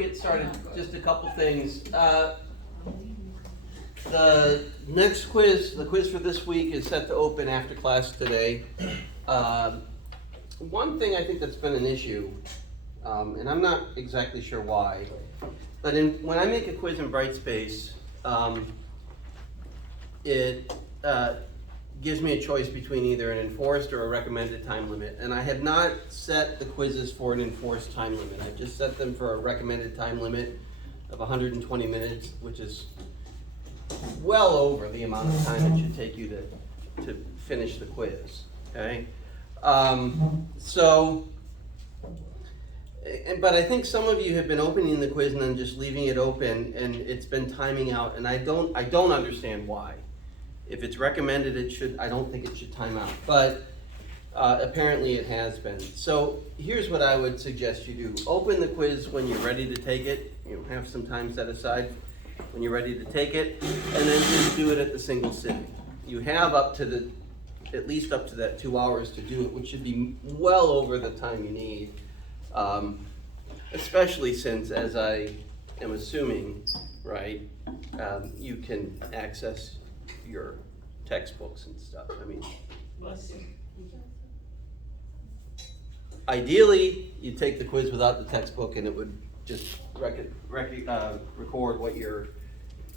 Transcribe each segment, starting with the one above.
we get started, just a couple things. The next quiz, the quiz for this week is set to open after class today. One thing I think that's been an issue, and I'm not exactly sure why, but when I make a quiz in Brightspace, it gives me a choice between either an enforced or a recommended time limit. And I have not set the quizzes for an enforced time limit. I've just set them for a recommended time limit of 120 minutes, which is well over the amount of time it should take you to finish the quiz, okay? But I think some of you have been opening the quiz and then just leaving it open, and it's been timing out, and I don't understand why. If it's recommended, I don't think it should time out, but apparently it has been. So here's what I would suggest you do. Open the quiz when you're ready to take it. You have some time set aside when you're ready to take it, and then just do it at the single sitting. You have at least up to that 2 hours to do it, which should be well over the time you need, especially since, as I am assuming, right, you can access your textbooks and stuff. I mean, ideally, you take the quiz without the textbook, and it would just record what your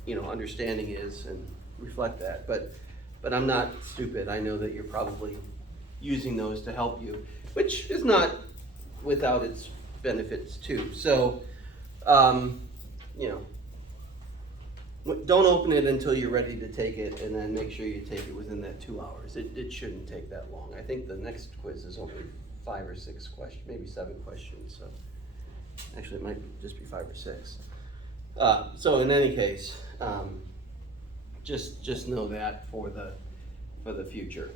understanding is and reflect that. But I'm not stupid. I know that you're probably using those to help you, which is not without its benefits too. So, don't open it until you're ready to take it, and then make sure you take it within that 2 hours. It shouldn't take that long. I think the next quiz is only 5 or 6 questions, maybe 7 questions. So actually, it might just be 5 or 6. So in any case, just know that for the future.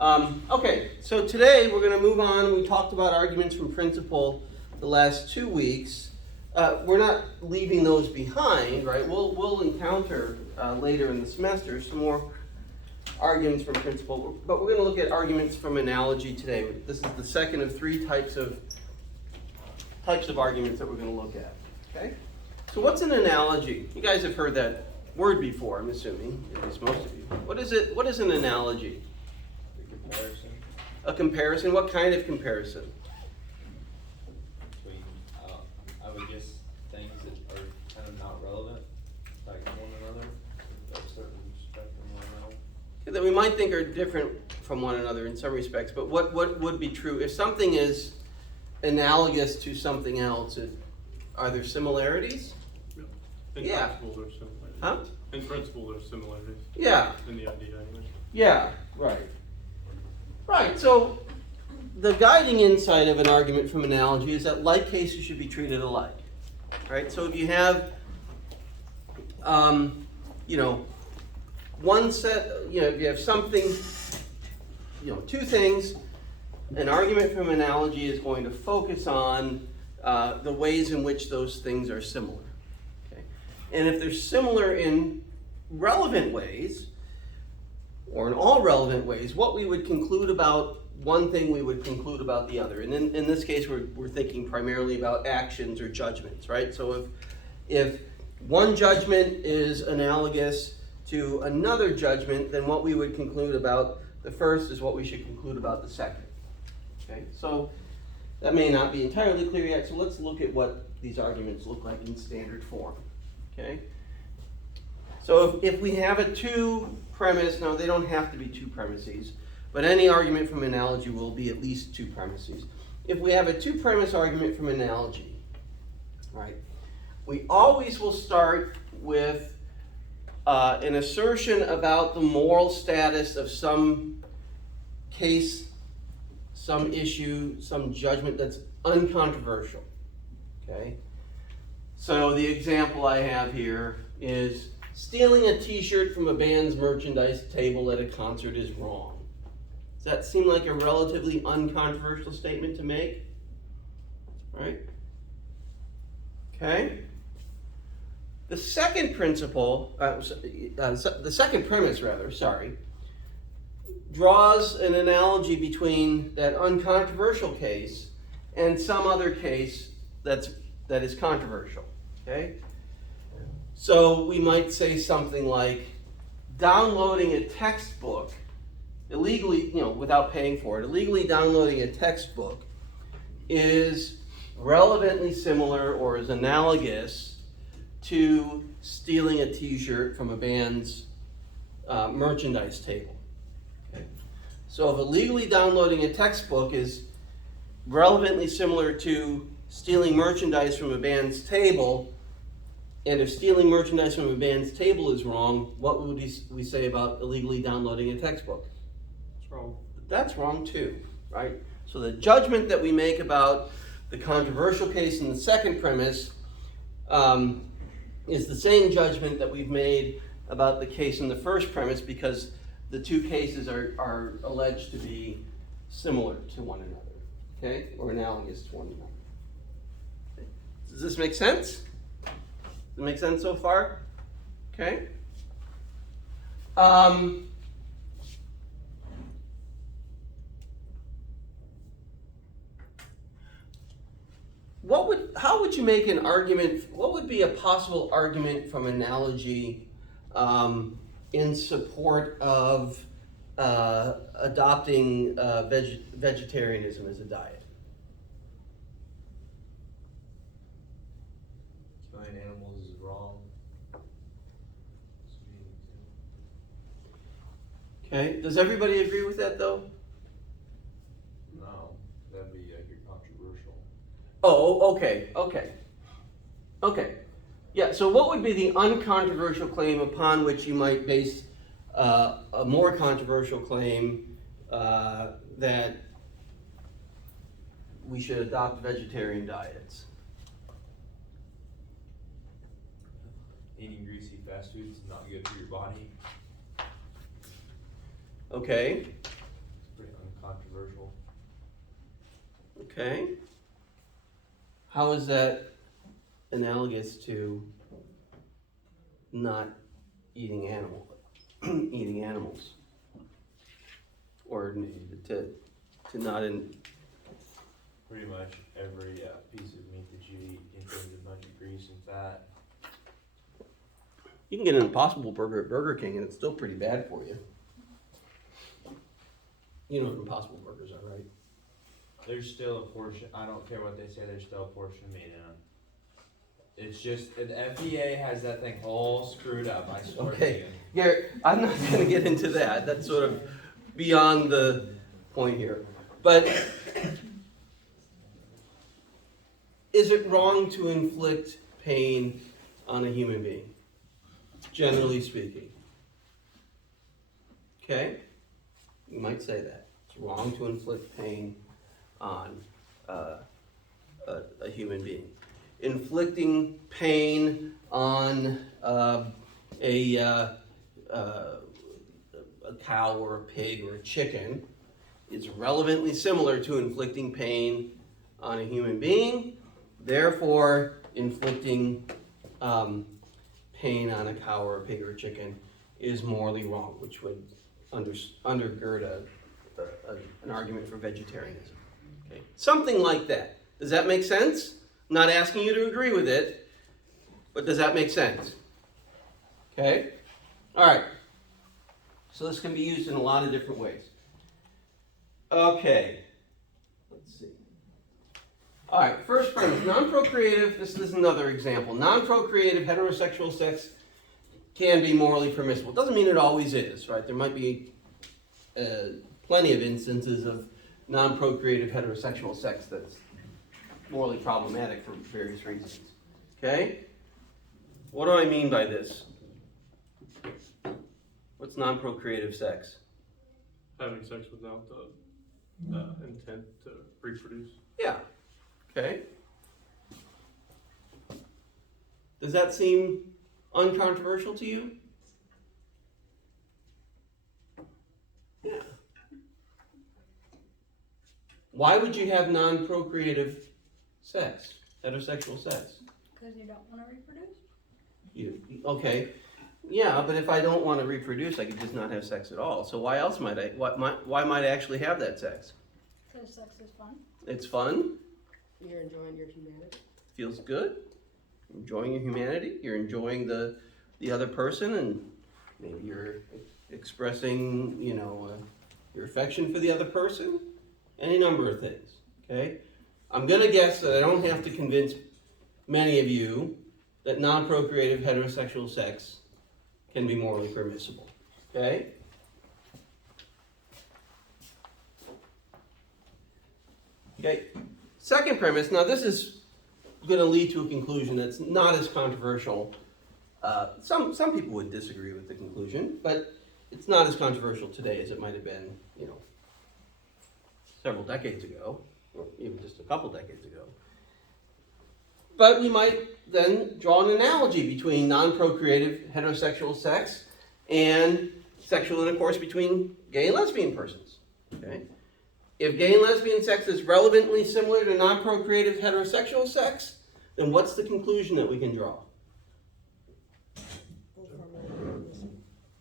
Okay, so today we're going to move on. We talked about arguments from principle the last 2 weeks. We're not leaving those behind, right? We'll encounter later in the semester some more arguments from principle, but we're going to look at arguments from analogy today. This is the second of 3 types of arguments that we're going to look at. Okay. So what's an analogy? You guys have heard that word before, I'm assuming, at least most of you. What is it? What is an analogy? A comparison. A comparison? What kind of comparison? Between, I would guess, things that are kind of not relevant, like one another, a certain respect from one another. That we might think are different from one another in some respects, but what would be true? If something is analogous to something else, are there similarities? In Yeah. principle, there's similarities. Huh? In principle, there's similarities. Yeah. In the idea, anyway. Yeah, right. Right, so the guiding insight of an argument from analogy is that like cases should be treated alike. Right? So if you have, one set, if you have something, 2 things, an argument from analogy is going to focus on the ways in which those things are similar. Okay? And if they're similar in relevant ways, or in all relevant ways, what we would conclude about one thing, we would conclude about the other. And in this case, we're thinking primarily about actions or judgments, right? So if one judgment is analogous to another judgment, then what we would conclude about the first is what we should conclude about the second. Okay, so that may not be entirely clear yet, so let's look at what these arguments look like in standard form. Okay, so if we have a 2-premise, now they don't have to be 2 premises, but any argument from analogy will be at least 2 premises. If we have a 2-premise argument from analogy, right, we always will start with an assertion about the moral status of some case, some issue, some judgment that's uncontroversial. Okay? So the example I have here is stealing a t-shirt from a band's merchandise table at a concert is wrong. Does that seem like a relatively uncontroversial statement to make? Right? Okay? The second principle, the second premise, draws an analogy between that uncontroversial case and some other case that's that is controversial, okay? So we might say something like, downloading a textbook, illegally, without paying for it, illegally downloading a textbook is relevantly similar or is analogous to stealing a t-shirt from a band's merchandise table. Okay? So if illegally downloading a textbook is relevantly similar to stealing merchandise from a band's table, and if stealing merchandise from a band's table is wrong, what would we say about illegally downloading a textbook? It's wrong. That's wrong too, right? So the judgment that we make about the controversial case in the second premise is the same judgment that we've made about the case in the first premise, because the two cases are alleged to be similar to one another, okay? Or analogous to one another. Does this make sense? Does it make sense so far? Okay. How would you make an argument? What would be a possible argument from analogy in support of adopting vegetarianism as a diet? Killing animals is wrong. Okay. Does everybody agree with that though? No, that'd be controversial. Oh, okay. Yeah, so what would be the uncontroversial claim upon which you might base a more controversial claim that we should adopt vegetarian diets? Eating greasy fast foods is not good for your body. Okay, It's pretty uncontroversial. okay. How is that analogous to not eating animals? Or to not in, Pretty much every piece of meat that you eat contains a bunch of grease and fat. you can get an Impossible Burger at Burger King and it's still pretty bad for you. You know what Impossible Burgers are, right? There's still a portion, I don't care what they say, there's still a portion of meat in them. It's just, the FDA has that thing all screwed up, I swear to Okay. you. Garrett, I'm not gonna get into that, that's sort of beyond the point here. But is it wrong to inflict pain on a human being? Generally speaking. Okay? You might say that. It's wrong to inflict pain on a human being. Inflicting pain on a cow or a pig or a chicken is relevantly similar to inflicting pain on a human being. Therefore, inflicting pain on a cow or a pig or a chicken is morally wrong, which would undergird an argument for vegetarianism. Okay, something like that. Does that make sense? I'm not asking you to agree with it, but does that make sense? Okay? All right. So this can be used in a lot of different ways. Okay. Let's see. All right, first premise, non-procreative, this is another example. Non-procreative heterosexual sex can be morally permissible. It doesn't mean it always is, right? There might be plenty of instances of non-procreative heterosexual sex that's morally problematic for various reasons. Okay? What do I mean by this? What's non-procreative sex? Having sex without the intent to reproduce. Yeah. Okay. Does that seem uncontroversial to you? Yeah. Why would you have non-procreative sex, heterosexual sex? Because you don't want to reproduce? Okay. Yeah, but if I don't want to reproduce, I could just not have sex at all. So why else might I? Why might I actually have that sex? Because sex is fun. It's fun. You're enjoying your humanity. feels good, enjoying your humanity, you're enjoying the other person, and maybe you're expressing, your affection for the other person, any number of things, okay? I'm gonna guess that I don't have to convince many of you that non-procreative heterosexual sex can be morally permissible, okay? Okay, second premise, now this is gonna lead to a conclusion that's not as controversial. Some people would disagree with the conclusion, but it's not as controversial today as it might have been, several decades ago, or even just a couple decades ago. But we might then draw an analogy between non-procreative heterosexual sex and sexual intercourse between gay and lesbian persons. Okay? If gay and lesbian sex is relevantly similar to non-procreative heterosexual sex, then what's the conclusion that we can draw?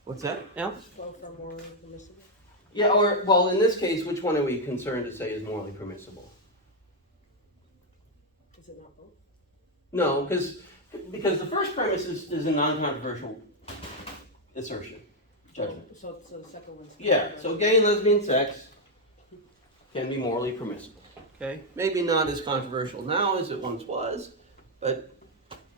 What's that, Alex? Both are morally permissible. Yeah, or, well, in this case, which one are we concerned to say is morally permissible? Is it not both? No, because the first premise is a non-controversial assertion, judgment. So the second one's. Yeah, so gay and lesbian sex can be morally permissible, okay? Maybe not as controversial now as it once was, but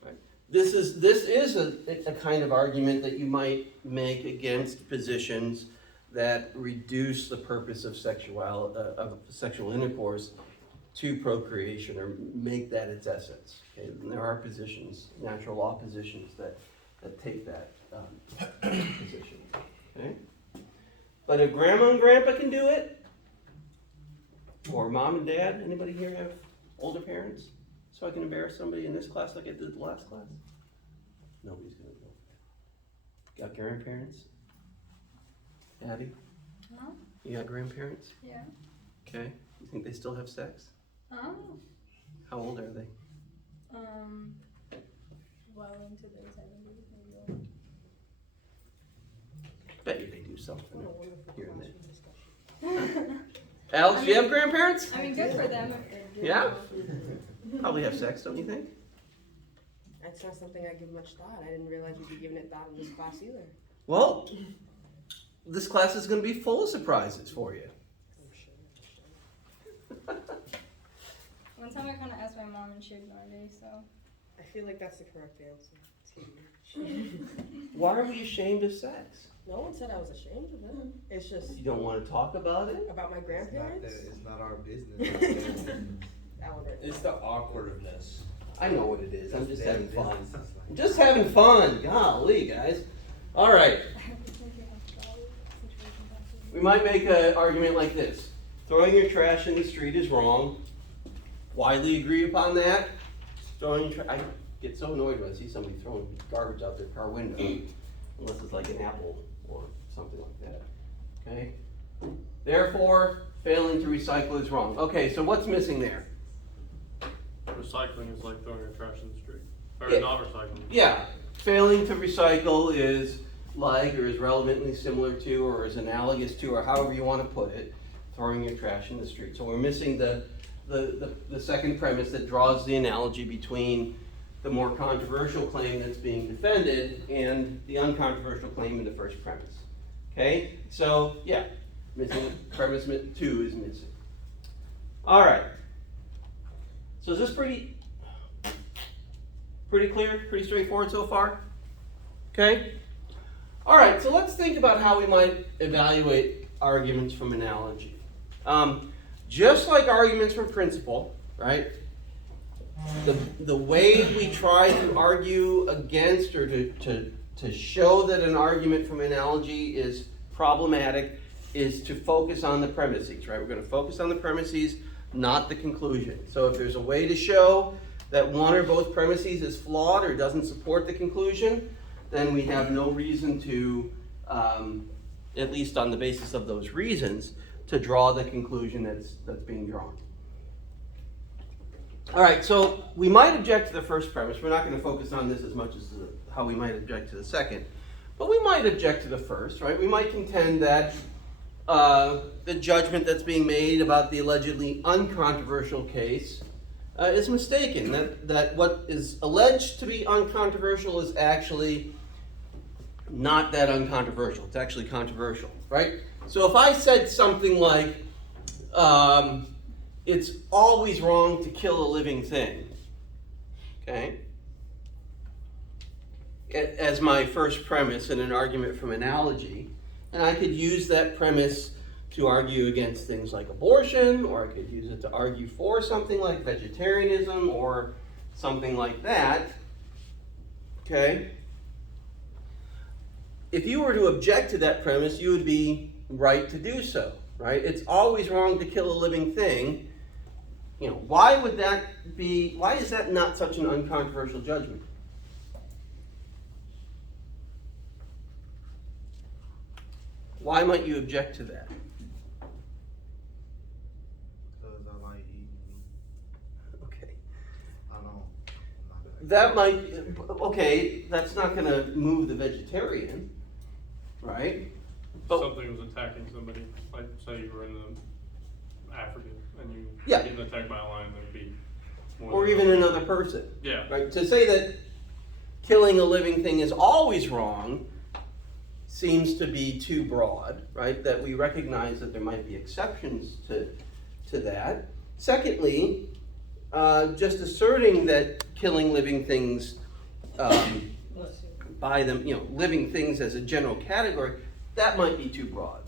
right. This is a kind of argument that you might make against positions that reduce the purpose of sexual intercourse to procreation, or make that its essence. Okay? And there are positions, natural law positions, that take that position. Okay? But if grandma and grandpa can do it, or mom and dad, anybody here have older parents? So I can embarrass somebody in this class like I did the last class? Nobody's gonna do it. Got grandparents? Abby, No? you got grandparents? Yeah. Okay. You think they still have sex? Oh. How old are they? Well into their 70s, maybe. Bet you they do something What a wonderful here and classroom discussion. there. Alex, do you have grandparents? I mean, good for them if they do. Yeah? Probably have sex, don't you think? That's not something I give much thought. I didn't realize we'd be giving it thought in this class either. Well, this class is going to be full of surprises for you. I'm sure. One time I kind of asked my mom and she ignored me, so. I feel like that's the correct answer. Excuse me. Why are we ashamed of sex? No one said I was ashamed of it. It's just You don't want to talk about it? about my grandparents. It's not our business. That one right It's the awkwardness. I know what it is. I'm just having fun. Business. I'm just having fun. Golly, guys. All right. We might make an argument like this. Throwing your trash in the street is wrong. Widely agree upon that. I get so annoyed when I see somebody throwing garbage out their car window, unless it's like an apple or something like that. Okay? Therefore, failing to recycle is wrong. Okay, so what's missing there? Recycling is like throwing your trash in the street, or Yeah. not recycling. Yeah, failing to recycle is like, or is relevantly similar to, or is analogous to, or however you want to put it, throwing your trash in the street. So we're missing the second premise that draws the analogy between the more controversial claim that's being defended and the uncontroversial claim in the first premise. Okay, so yeah, missing premise 2 is missing. All right. So is this pretty clear, pretty straightforward so far? Okay? All right, so let's think about how we might evaluate arguments from analogy. Just like arguments from principle, right? The way we try to argue against, or to show that an argument from analogy is problematic, is to focus on the premises, right? We're going to focus on the premises, not the conclusion. So if there's a way to show that one or both premises is flawed or doesn't support the conclusion, then we have no reason to, at least on the basis of those reasons, to draw the conclusion that's being drawn. All right, so we might object to the first premise. We're not going to focus on this as much as how we might object to the second. But we might object to the first, right? We might contend that the judgment that's being made about the allegedly uncontroversial case is mistaken. That what is alleged to be uncontroversial is actually not that uncontroversial. It's actually controversial, right? So if I said something like, it's always wrong to kill a living thing, okay? As my first premise in an argument from analogy, and I could use that premise to argue against things like abortion, or I could use it to argue for something like vegetarianism or something like that, okay? If you were to object to that premise, you would be right to do so, right? It's always wrong to kill a living thing. You know, why would that be, why is that not such an uncontroversial judgment? Why might you object to that? Because I like eating meat. Okay. I don't. I'm not That might, okay, that's not gonna move the vegetarian, right? But, Something was attacking somebody, like say you were in Africa and you Yeah. getting attacked by a lion, there'd be more or than even one. another person, Yeah. right? To say that killing a living thing is always wrong seems to be too broad, right? That we recognize that there might be exceptions to that. Secondly, just asserting that killing living things by them, you know, living things as a general category, that might be too broad.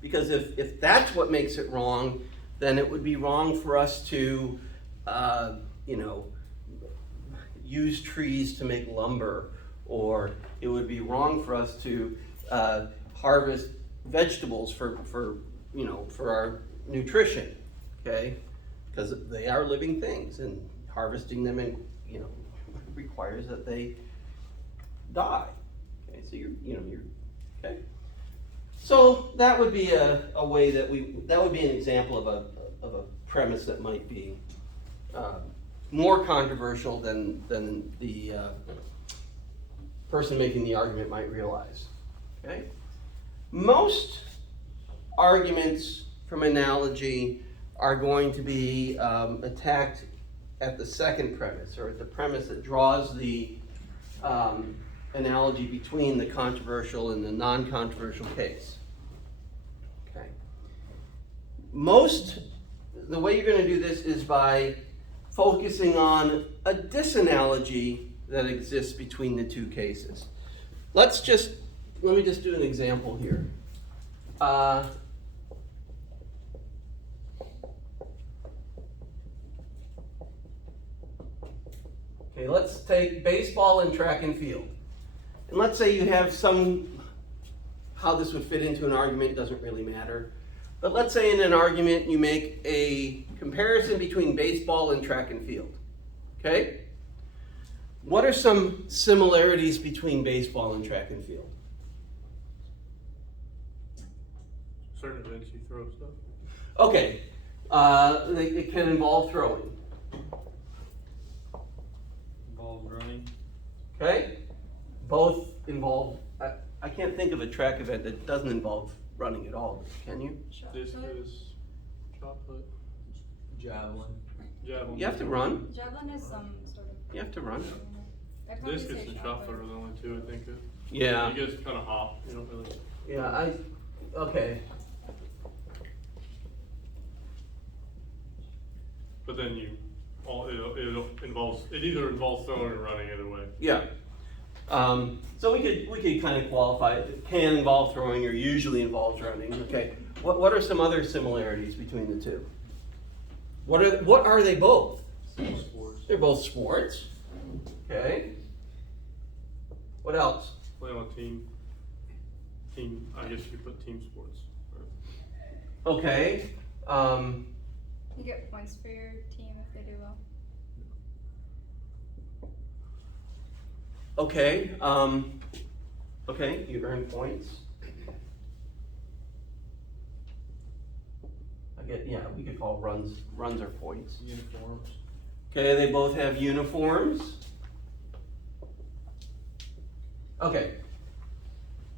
Because if that's what makes it wrong, then it would be wrong for us to, you know, use trees to make lumber, or it would be wrong for us to harvest vegetables for you know, for our nutrition, okay? Because they are living things, and harvesting them, you know, requires that they die. Okay, so you're okay. So that would be a way that that would be an example of a premise that might be more controversial than the person making the argument might realize. Okay? Most arguments from analogy are going to be attacked at the second premise, or at the premise that draws the analogy between the controversial and the non-controversial case. Okay. The way you're going to do this is by focusing on a disanalogy that exists between the two cases. Let me just do an example here. Okay, let's take baseball and track and field. And let's say you have how this would fit into an argument doesn't really matter. But let's say in an argument you make a comparison between baseball and track and field. Okay? What are some similarities between baseball and track and field? Certain events you throw stuff. Okay, it can involve throwing. Involved running. Okay? Both involve, I can't think of a track event that doesn't involve running at all, can you? Discus, shot put, Javelin. javelin. You have to run. Javelin is some sort of. You have to run. I'd probably Discus say and shot shot put. put are the only two I think of. Yeah. You just kind of hop, you don't really. Yeah, okay. But then it either involves throwing or running either way. Yeah. So we could kind of qualify it. It can involve throwing or usually involves running. Okay. What are some other similarities between the two? What are they both? Sports. They're both sports. Okay. What else? Play on a team. I guess you could put team sports. Okay. You get points for your team if they do well. Okay. Okay. You earn points. We could call runs are points. Uniforms. Okay, they both have uniforms. Okay,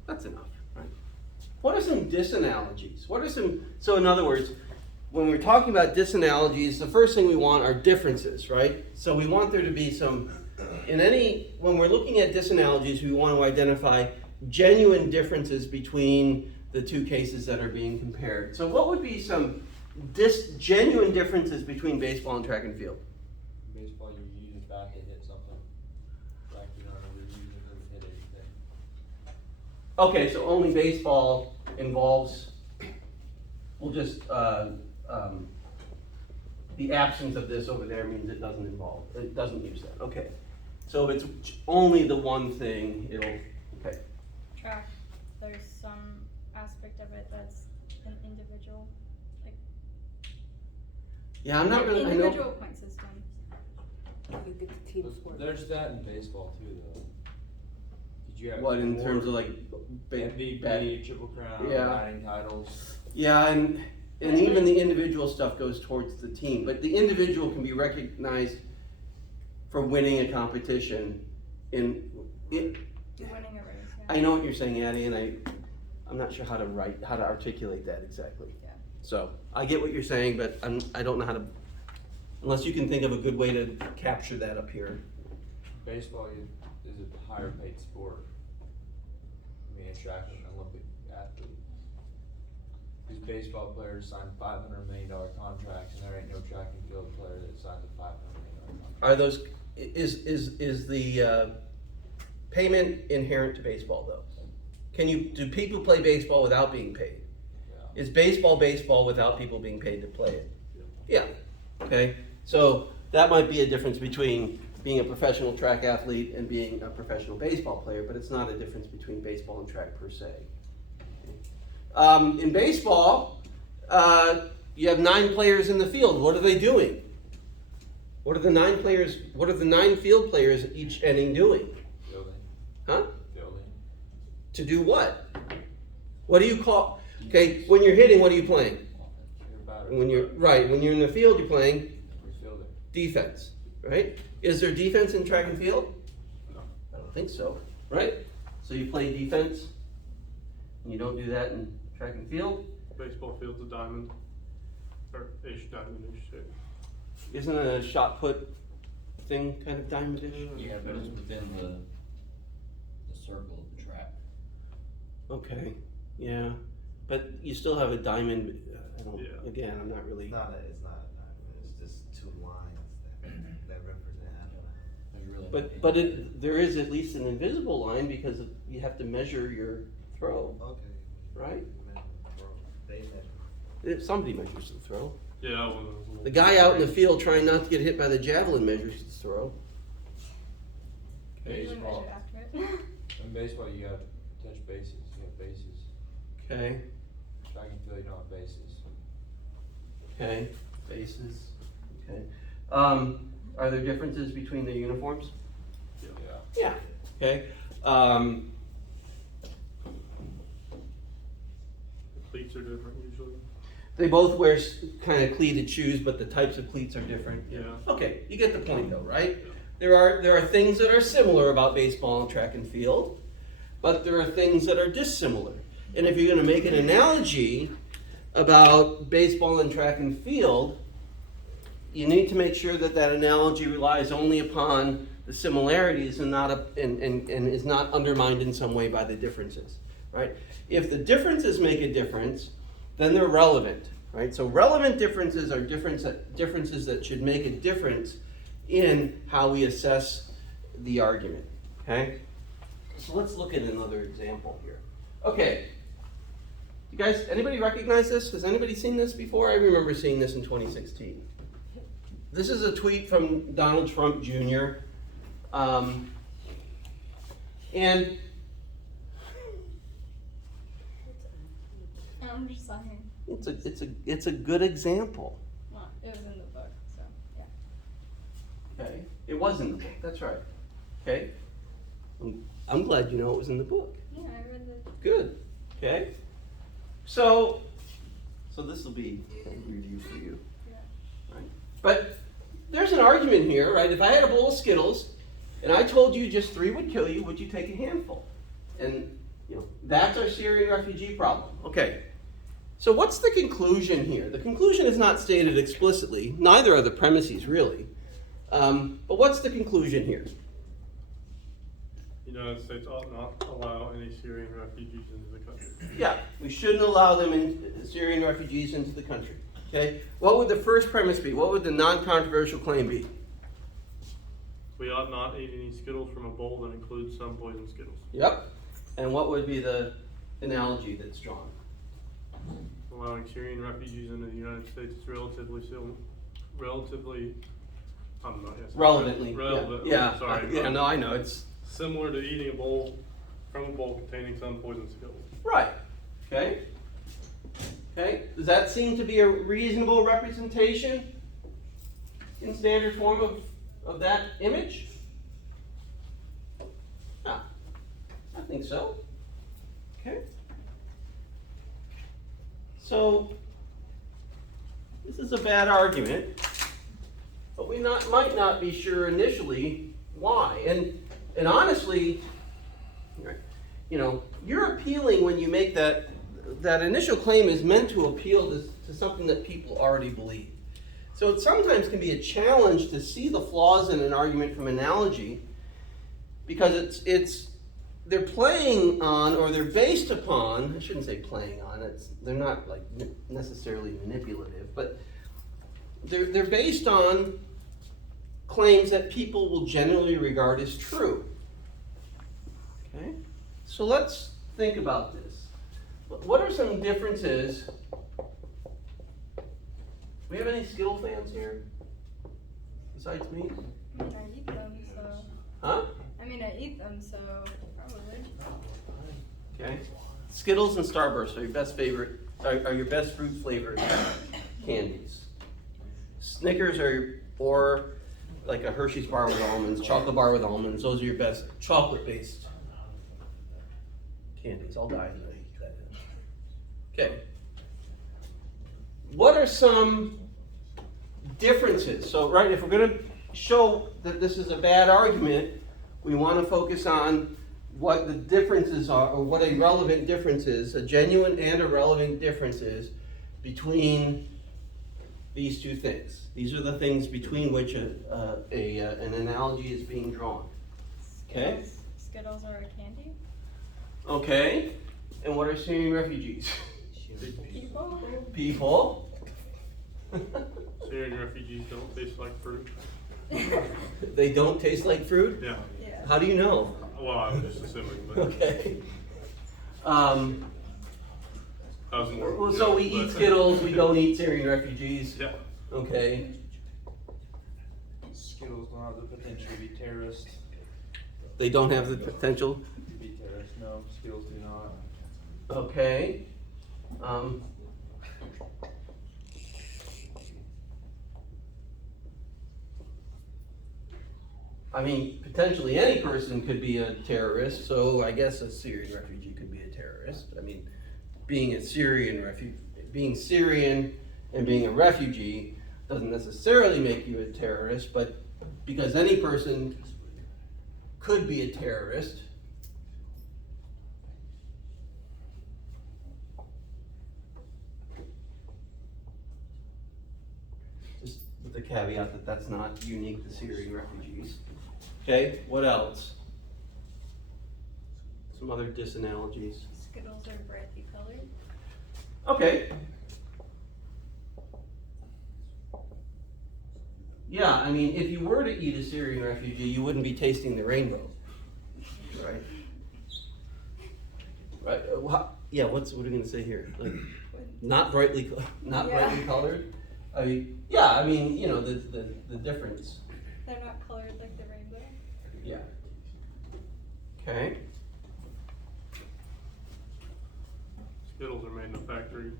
that's enough, right? What are some disanalogies? So in other words, when we're talking about disanalogies, the first thing we want are differences, right? So we want there to be some, when we're looking at disanalogies, we want to identify genuine differences between the two cases that are being compared. So what would be some genuine differences between baseball and track and field? Baseball, you use a bat to hit something. Track, you don't ever use it to hit anything. Okay, so only baseball involves, we'll just, the absence of this over there means it doesn't use that, okay. So if it's only the one thing, it'll, okay. Track, there's some aspect of it that's an individual, like Yeah, I'm not really, I know, individual point system. You get the team sport. There's that in baseball too, though. Did you have what, in terms of like, MVP, Triple Crown, Yeah. batting titles? yeah, and even the individual stuff goes towards the team, but the individual can be recognized for winning a competition in, Winning a race, yeah. I know what you're saying, Addie, and I'm not sure how to articulate that exactly. Yeah. So, I get what you're saying, but I don't know how to, unless you can think of a good way to capture that up here. Baseball is a higher paid sport. I mean, track an Olympic athlete. These baseball players sign $500 million contracts, and there ain't no track and field player that signs a $500 million contract. Are those, is the payment inherent to baseball though? Do people play baseball without being paid? Yeah. Is baseball without people being paid to play it? Yeah, okay, so that might be a difference between being a professional track athlete and being a professional baseball player, but it's not a difference between baseball and track per se. In baseball, you have 9 players in the field. What are they doing? What are the 9 field players at each inning doing? Fielding. Huh? Fielding. To do what? What do you call, okay, when you're hitting, what are you playing? Your batter. When you're in the field, you're playing You're fielding. defense, right? Is there defense in track and field? No. I don't think so, right? So you play defense, and you don't do that in track and field? Baseball field's a diamond, or ish diamond-ish shape. Isn't a shot put thing kind of diamond-ish? Yeah, but it's within the circle of the track. Okay, yeah, but you still have a diamond, Yeah. again, I'm not really, It's not a diamond, it's just 2 lines that represent. There's really but nothing- there is at least an invisible line because you have to measure your throw, Okay. right? They measure. If somebody measures the throw. Yeah, one of those little. The guy out in the field trying not to get hit by the javelin measures his throw. Usually Baseball. measured after it. In baseball, you have touch bases. You have bases. Okay, Track and field, you don't have bases. okay, bases, okay. Are there differences between the uniforms? Yeah. Yeah. Okay, The cleats are different usually. they both wear kind of cleated shoes, but the types of cleats are different. Yeah. Okay, you get the point though, right? There are things that are similar about baseball and track and field, but there are things that are dissimilar. And if you're going to make an analogy about baseball and track and field, you need to make sure that that analogy relies only upon the similarities and and is not undermined in some way by the differences, right? If the differences make a difference, then they're relevant, right? So relevant differences are differences that should make a difference in how we assess the argument, okay? So let's look at another example here. Okay, you guys, anybody recognize this? Has anybody seen this before? I remember seeing this in 2016. This is a tweet from Donald Trump Jr. And I'm just saying. it's a good example. Well, it was in the book, so yeah. Okay, it was in the book. That's right. Okay, I'm glad you know it was in the book. Yeah, I read the. Good. Okay. So this will be a review for you. Yeah. Right. But there's an argument here, right? If I had a bowl of Skittles and I told you just 3 would kill you, would you take a handful? And that's our Syrian refugee problem. Okay. So what's the conclusion here? The conclusion is not stated explicitly, neither are the premises really. But what's the conclusion here? The United States ought not allow any Syrian refugees into the country. Yeah, we shouldn't allow them in Syrian refugees into the country. Okay? What would the first premise be? What would the non-controversial claim be? We ought not eat any Skittles from a bowl that includes some poison Skittles. Yep. And what would be the analogy that's drawn? Allowing Syrian refugees into the United States is relatively, I don't know, yes. Relevantly. Relevant, Yeah. sorry. Yeah, no, I know. It's Similar to eating a bowl from a bowl containing some poison Skittles. right. Okay. Okay. Does that seem to be a reasonable representation in standard form of that image? Yeah. I think so. Okay. So this is a bad argument, but we might not be sure initially why. And honestly, you know, you're appealing when you make that initial claim is meant to appeal to something that people already believe. So it sometimes can be a challenge to see the flaws in an argument from analogy, because they're playing on, or they're based upon, I shouldn't say playing on, they're not like necessarily manipulative, but they're based on claims that people will generally regard as true. Okay? So let's think about this. What are some differences? We have any Skittle fans here? Besides me? I mean, I eat them, so. Huh? I eat them, so probably. Okay. Skittles and Starburst are your best favorite, are your best fruit flavored candies. Snickers or like a Hershey's bar with almonds, chocolate bar with almonds, those are your best chocolate-based candies. I'll die if I eat that. Okay. What are some differences? So, right, if we're going to show that this is a bad argument, we want to focus on what the differences are, or what a relevant difference is, a genuine and a relevant difference is between these two things. These are the things between which an analogy is being drawn. Okay? Skittles are a candy? Okay. And what are Syrian refugees? People? People. Syrian refugees don't taste like fruit. They don't taste like fruit? Yeah. Yeah. How do you know? Well, I was just assuming, but Okay. that was more. Well, so we eat Skittles, we don't eat Syrian refugees. Yeah. Okay. Skittles don't have the potential to be terrorists. They don't have the potential. To be terrorists, no, Skittles do not. Okay. I mean, potentially any person could be a terrorist, so I guess a Syrian refugee could be a terrorist. I mean, being Syrian and being a refugee doesn't necessarily make you a terrorist, but because any person could be a terrorist. Just with the caveat that that's not unique to Syrian refugees. Okay, what else? Some other disanalogies. Skittles are brightly colored. Okay. Yeah, I mean, if you were to eat a Syrian refugee, you wouldn't be tasting the rainbow, right? Right. Yeah. What are we gonna say here? Like, not brightly colored. I mean, yeah. I mean, you know, the difference. They're not colored like the rainbow. Yeah. Okay. Skittles are made in a factory.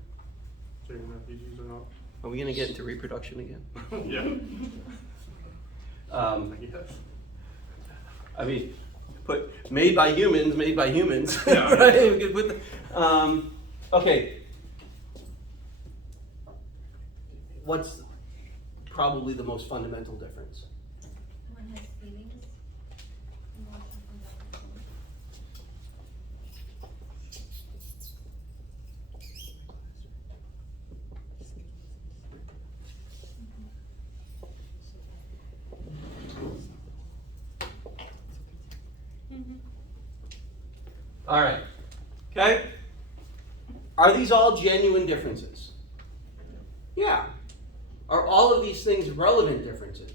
Syrian refugees are not. Are we gonna get into reproduction again? Yeah. I guess. I mean, put made by humans. Yeah. Right? We could put okay. What's probably the most fundamental difference? One has feelings. And one doesn't. All right. Okay? Are these all genuine differences? Yeah. Are all of these things relevant differences?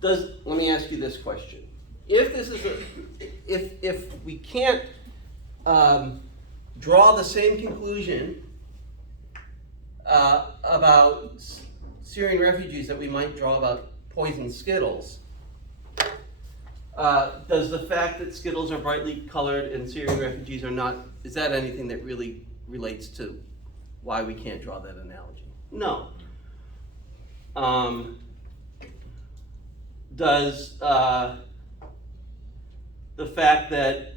Let me ask you this question. If this is if we can't draw the same conclusion about Syrian refugees that we might draw about poison Skittles, does the fact that Skittles are brightly colored and Syrian refugees are not, is that anything that really relates to why we can't draw that analogy? No. Does the fact that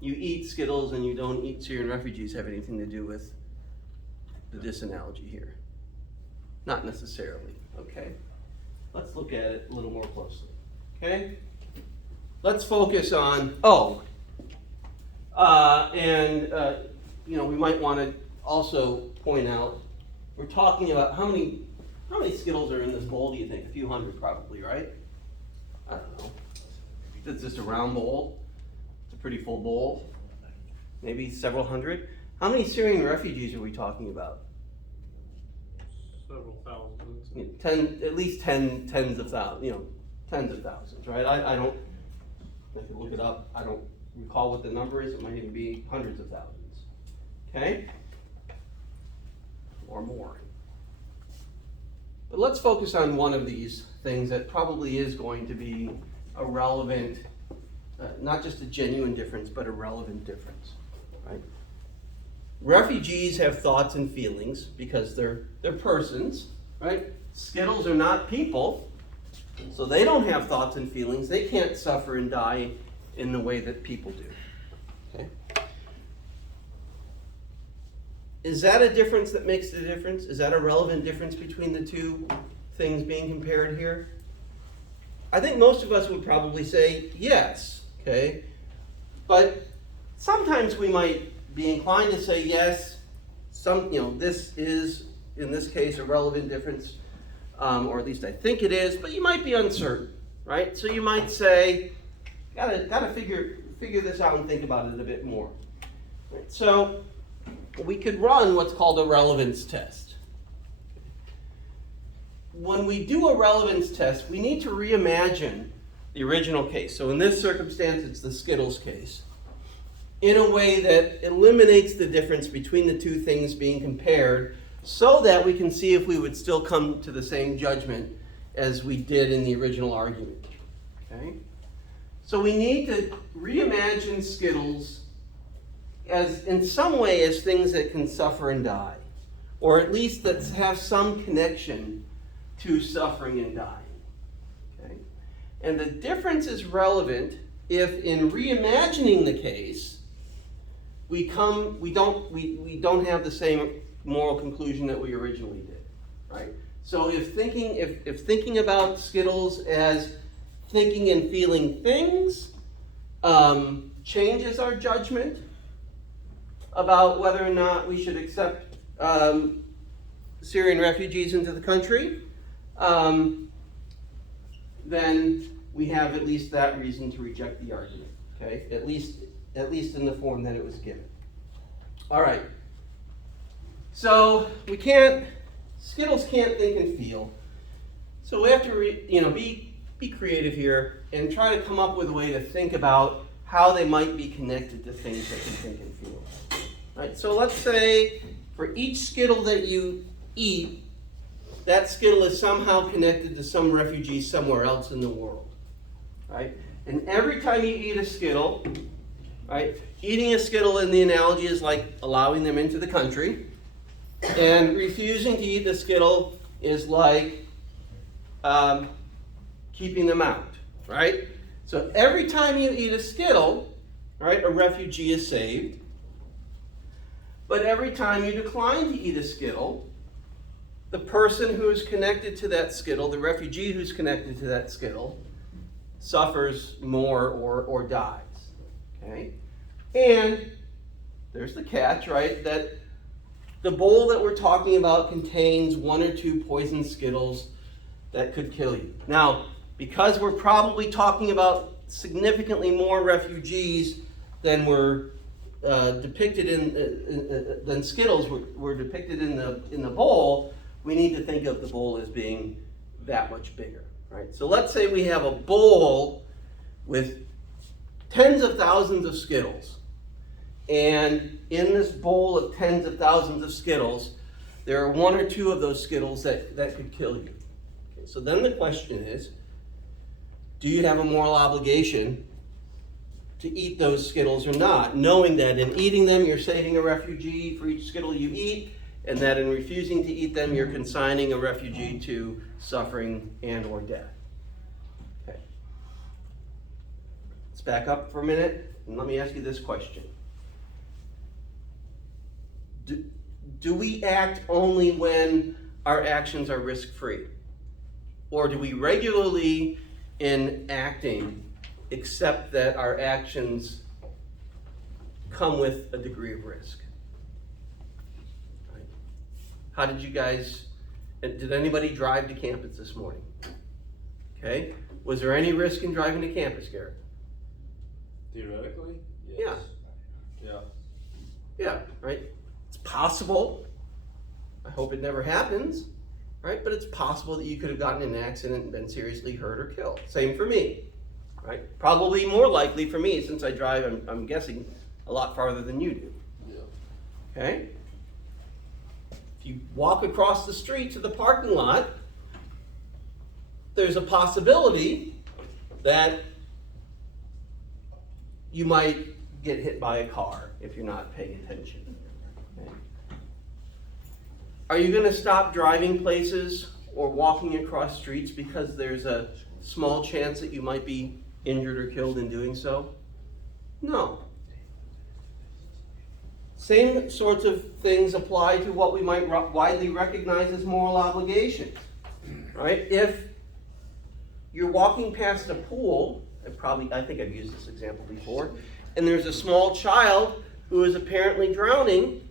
you eat Skittles and you don't eat Syrian refugees have anything to do with this analogy here? Not necessarily, okay? Let's look at it a little more closely, okay? Let's focus on, we might want to also point out, we're talking about how many Skittles are in this bowl, do you think? A few hundred probably, right? I don't know. It's just a round bowl. It's a pretty full bowl. Maybe several hundred. How many Syrian refugees are we talking about? Several thousands. At least tens of thousands, tens of thousands, right? I can look it up. I don't recall what the number is. It might even be hundreds of thousands. Okay? Or more. But let's focus on one of these things that probably is going to be a relevant, not just a genuine difference, but a relevant difference, right? Refugees have thoughts and feelings because they're persons, right? Skittles are not people, so they don't have thoughts and feelings. They can't suffer and die in the way that people do. Okay? Is that a difference that makes the difference? Is that a relevant difference between the two things being compared here? I think most of us would probably say yes, okay? But sometimes we might be inclined to say yes, this is, in this case, a relevant difference, or at least I think it is, but you might be uncertain, right? So you might say, gotta figure this out and think about it a bit more. Right? So we could run what's called a relevance test. When we do a relevance test, we need to reimagine the original case. So in this circumstance, it's the Skittles case, in a way that eliminates the difference between the two things being compared, so that we can see if we would still come to the same judgment as we did in the original argument. Okay? So we need to reimagine Skittles as, in some way, as things that can suffer and die, or at least that have some connection to suffering and dying. Okay? And the difference is relevant if, in reimagining the case, we don't have the same moral conclusion that we originally did, right? So if thinking about Skittles as thinking and feeling things changes our judgment about whether or not we should accept Syrian refugees into the country, then we have at least that reason to reject the argument, okay? At least in the form that it was given. All right. So Skittles can't think and feel. So we have to be creative here and try to come up with a way to think about how they might be connected to things that can think and feel. Right? So let's say for each Skittle that you eat, that Skittle is somehow connected to some refugee somewhere else in the world. Right? And every time you eat a Skittle, right, eating a Skittle in the analogy is like allowing them into the country, and refusing to eat the Skittle is like keeping them out, right? So every time you eat a Skittle, right, a refugee is saved. But every time you decline to eat a Skittle, the person who is connected to that Skittle, the refugee who's connected to that Skittle, suffers more or dies, okay? And there's the catch, right, that the bowl that we're talking about contains 1 or 2 poison Skittles that could kill you. Now, because we're probably talking about significantly more refugees than were depicted than Skittles were depicted in the bowl, we need to think of the bowl as being that much bigger, right? So let's say we have a bowl with tens of thousands of Skittles. And in this bowl of tens of thousands of Skittles, there are one or two of those Skittles that could kill you. Okay, so then the question is, do you have a moral obligation to eat those Skittles or not, knowing that in eating them, you're saving a refugee for each Skittle you eat, and that in refusing to eat them, you're consigning a refugee to suffering and or death? Okay. Let's back up for a minute, and let me ask you this question. Do we act only when our actions are risk-free? Or do we regularly, in acting, accept that our actions come with a degree of risk? Right. How did you guys, did anybody drive to campus this morning? Okay. Was there any risk in driving to campus, Garrett? Theoretically, yes. Yeah. Yeah. Yeah, right? It's possible. I hope it never happens, right? But it's possible that you could have gotten in an accident and been seriously hurt or killed. Same for me, right? Probably more likely for me since I drive, I'm guessing, a lot farther than you do. Yeah. Okay? If you walk across the street to the parking lot, there's a possibility that you might get hit by a car if you're not paying attention. Okay? Are you going to stop driving places or walking across streets because there's a small chance that you might be injured or killed in doing so? No. Same sorts of things apply to what we might widely recognize as moral obligations, right? If you're walking past a pool, I think I've used this example before, and there's a small child who is apparently drowning,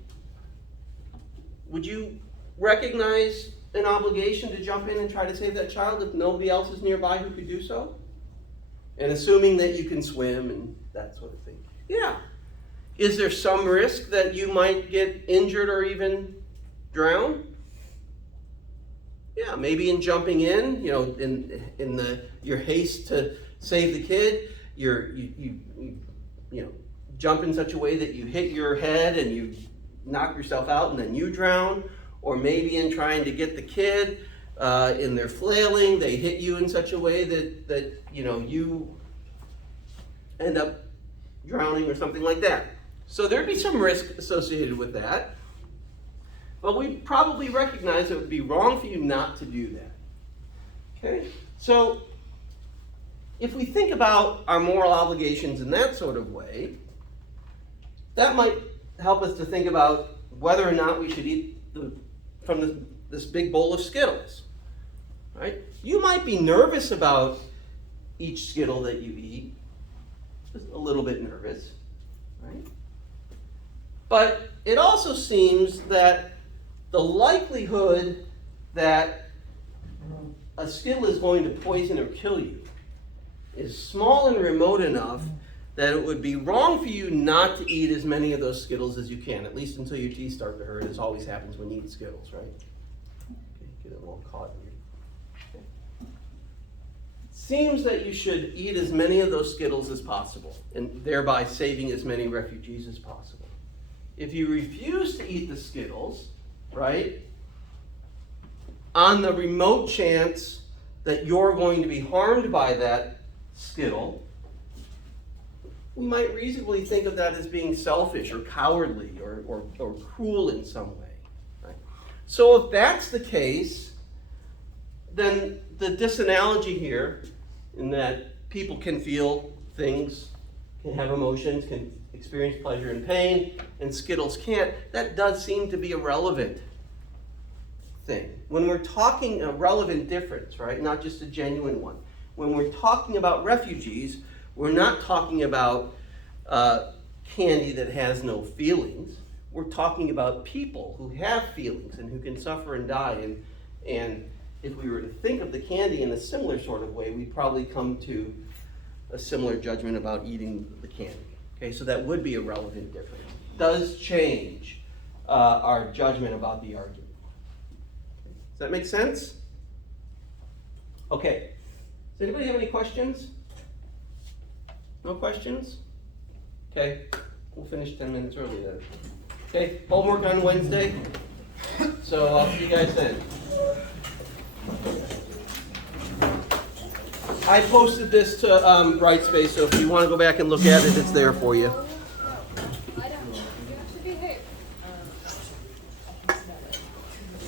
would you recognize an obligation to jump in and try to save that child if nobody else is nearby who could do so? And assuming that you can swim and that sort of thing. Yeah. Is there some risk that you might get injured or even drown? Yeah, maybe in jumping in, in your haste to save the kid, you jump in such a way that you hit your head and you knock yourself out and then you drown. Or maybe in trying to get the kid, in their flailing, they hit you in such a way that you end up drowning or something like that. So there'd be some risk associated with that. But we probably recognize it would be wrong for you not to do that. Okay? So if we think about our moral obligations in that sort of way, that might help us to think about whether or not we should eat from this big bowl of Skittles, right? You might be nervous about each Skittle that you eat, just a little bit nervous, right? But it also seems that the likelihood that a Skittle is going to poison or kill you is small and remote enough that it would be wrong for you not to eat as many of those Skittles as you can, at least until your teeth start to hurt, as always happens when you eat Skittles, right? Okay, get it all caught in you. Okay. Seems that you should eat as many of those Skittles as possible, and thereby saving as many refugees as possible. If you refuse to eat the Skittles, right, on the remote chance that you're going to be harmed by that Skittle, we might reasonably think of that as being selfish or cowardly or cruel in some way. Right? So if that's the case, then the disanalogy here, in that people can feel things, can have emotions, can experience pleasure and pain, and Skittles can't, that does seem to be a relevant thing. When we're talking a relevant difference, right, not just a genuine one, when we're talking about refugees, we're not talking about candy that has no feelings. We're talking about people who have feelings and who can suffer and die. And if we were to think of the candy in a similar sort of way, we'd probably come to a similar judgment about eating the candy. Okay, so that would be a relevant difference. Does change our judgment about the argument. Does that make sense? Okay. Does anybody have any questions? No questions? Okay, we'll finish 10 minutes early then. Okay, homework on Wednesday. So I'll see you guys then. I posted this to Brightspace, so if you want to go back and look at it, it's there for you. I don't. You should behave.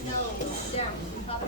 No, down. Up.